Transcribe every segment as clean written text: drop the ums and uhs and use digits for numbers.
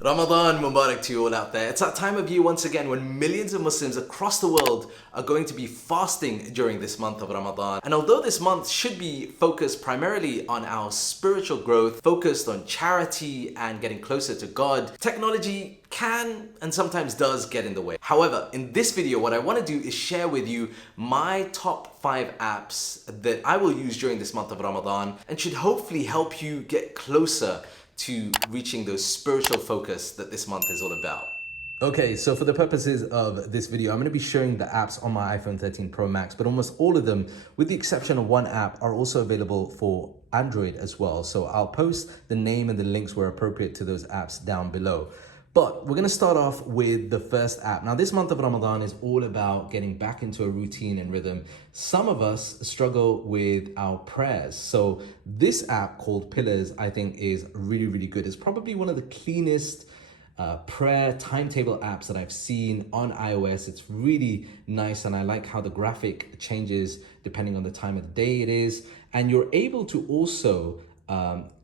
Ramadan Mubarak to you all out there. It's that time of year once again when millions of Muslims across the world are going to be fasting during this month of Ramadan. And although this month should be focused primarily on our spiritual growth, focused on charity and getting closer to God, technology can and sometimes does get in the way. However, in this video, what I want to do is share with you my top 5 apps that I will use during this month of Ramadan and should hopefully help you get closer to reaching the spiritual focus that this month is all about. Okay, so for the purposes of this video, I'm going to be showing the apps on my iPhone 13 Pro Max, but almost all of them, with the exception of one app, are also available for Android as well. So I'll post the name and the links where appropriate to those apps down below. But we're going to start off with the first app. Now, this month of Ramadan is all about getting back into a routine and rhythm. Some of us struggle with our prayers. So this app called Pillars, I think, is really, really good. It's probably one of the cleanest prayer timetable apps that I've seen on iOS. It's really nice, and I like how the graphic changes depending on the time of the day it is. And you're able to also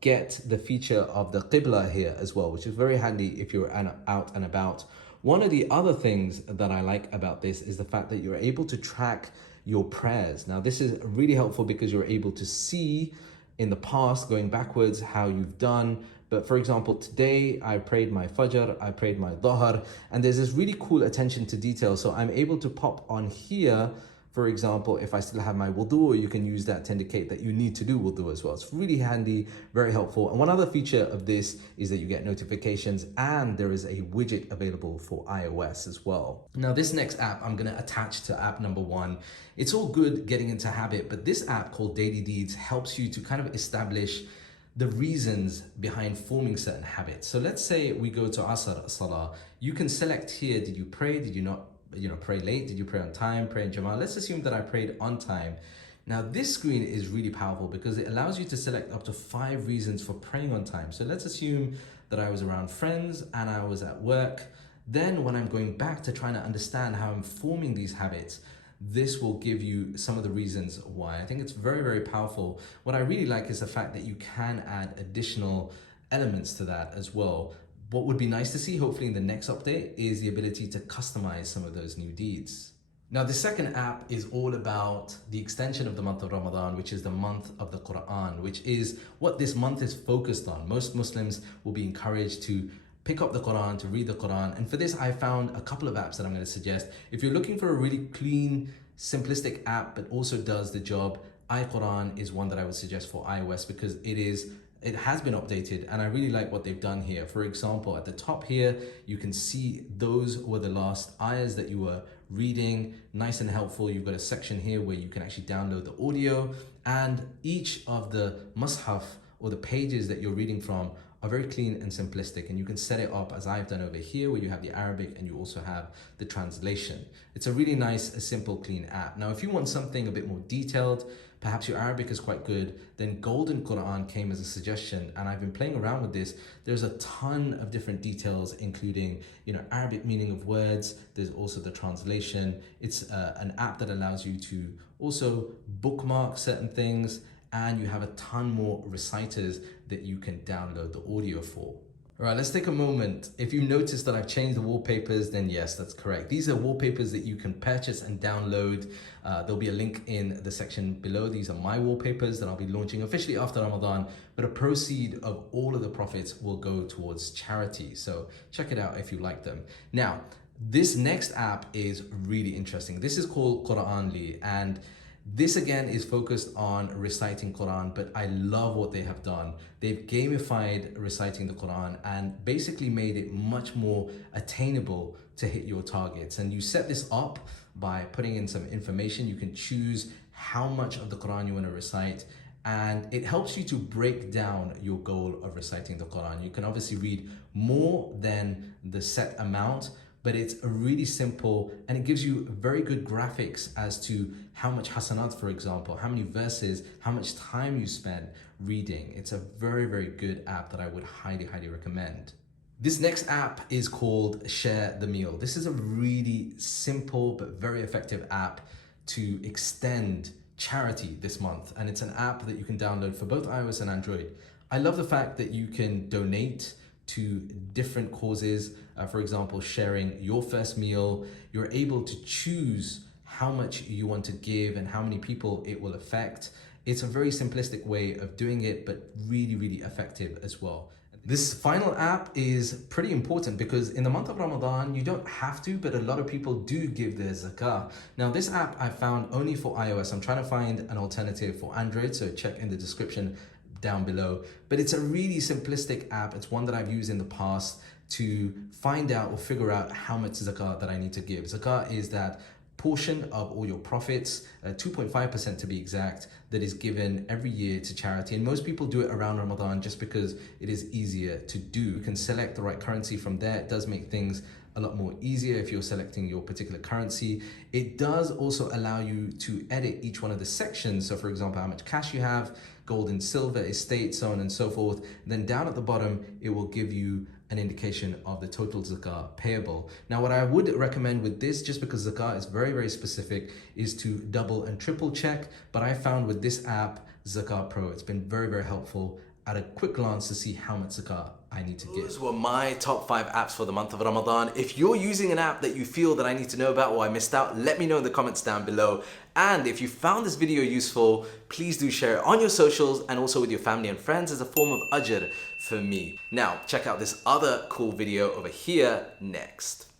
get the feature of the Qibla here as well, which is very handy if you're out and about. One of the other things that I like about this is the fact that you're able to track your prayers. Now, this is really helpful because you're able to see in the past, going backwards, how you've done. But for example, today I prayed my Fajr, I prayed my Dhuhr, and there's this really cool attention to detail. So I'm able to pop on here, for example, if I still have my wudu, you can use that to indicate that you need to do wudu as well. It's really handy, very helpful. And one other feature of this is that you get notifications, and there is a widget available for iOS as well. Now, this next app I'm gonna attach to app number 1. It's all good getting into habit, but this app called Daily Deeds helps you to kind of establish the reasons behind forming certain habits. So let's say we go to Asr Salah. You can select here, did you pray, did you not pray late? Did you pray on time, pray in Jama'ah? Let's assume that I prayed on time. Now, this screen is really powerful because it allows you to select up to 5 reasons for praying on time. So let's assume that I was around friends and I was at work. Then when I'm going back to trying to understand how I'm forming these habits, this will give you some of the reasons why. I think it's very, very powerful. What I really like is the fact that you can add additional elements to that as well. What would be nice to see, hopefully in the next update, is the ability to customize some of those new deeds. Now, the second app is all about the extension of the month of Ramadan, which is the month of the Quran, which is what this month is focused on. Most Muslims will be encouraged to pick up the Quran, to read the Quran. And for this, I found a couple of apps that I'm going to suggest. If you're looking for a really clean, simplistic app, but also does the job, iQuran is one that I would suggest for iOS because it has been updated, and I really like what they've done here. For example, at the top here, you can see those were the last ayahs that you were reading. Nice and helpful. You've got a section here where you can actually download the audio, and each of the mushaf or the pages that you're reading from are very clean and simplistic, and you can set it up as I've done over here, where you have the Arabic and you also have the translation. It's a really nice, simple, clean app. Now, if you want something a bit more detailed, perhaps your Arabic is quite good, then GoldenQuran came as a suggestion, and I've been playing around with this. There's a ton of different details, including, Arabic meaning of words. There's also the translation. It's an app that allows you to also bookmark certain things, and you have a ton more reciters that you can download the audio for. All right, let's take a moment. If you notice that I've changed the wallpapers, then yes, that's correct. These are wallpapers that you can purchase and download. There'll be a link in the section below. These are my wallpapers that I'll be launching officially after Ramadan, but a proceed of all of the profits will go towards charity. So check it out if you like them. Now, this next app is really interesting. This is called Quranly, and this again is focused on reciting Quran, but I love what they have done. They've gamified reciting the Quran and basically made it much more attainable to hit your targets. And you set this up by putting in some information. You can choose how much of the Quran you want to recite, and it helps you to break down your goal of reciting the Quran. You can obviously read more than the set amount, but it's really simple, and it gives you very good graphics as to how much hasanat, for example, how many verses, how much time you spent reading. It's a very, very good app that I would highly, highly recommend. This next app is called ShareTheMeal. This is a really simple but very effective app to extend charity this month, and it's an app that you can download for both iOS and Android. I love the fact that you can donate to different causes. For example, sharing your first meal. You're able to choose how much you want to give and how many people it will affect. It's a very simplistic way of doing it, but really, really effective as well. This final app is pretty important because in the month of Ramadan, you don't have to, but a lot of people do give their zakah. Now, this app I found only for iOS. I'm trying to find an alternative for Android, so check in the description down below. But it's a really simplistic app. It's one that I've used in the past to find out or figure out how much zakah that I need to give. Zakah is that portion of all your profits, 2.5% to be exact, that is given every year to charity. And most people do it around Ramadan just because it is easier to do. You can select the right currency from there. It does make things a lot more easier if you're selecting your particular currency. It does also allow you to edit each one of the sections. So for example, how much cash you have, gold and silver, estate, so on and so forth. Then down at the bottom, it will give you an indication of the total zakah payable. Now, what I would recommend with this, just because zakah is very, very specific, is to double and triple check. But I found with this app, Zakat Pro, it's been very, very helpful at a quick glance to see how much zakah I need to give. Those were my top 5 apps for the month of Ramadan. If you're using an app that you feel that I need to know about or I missed out, let me know in the comments down below. And if you found this video useful, please do share it on your socials and also with your family and friends as a form of ajr for me. Now, check out this other cool video over here next.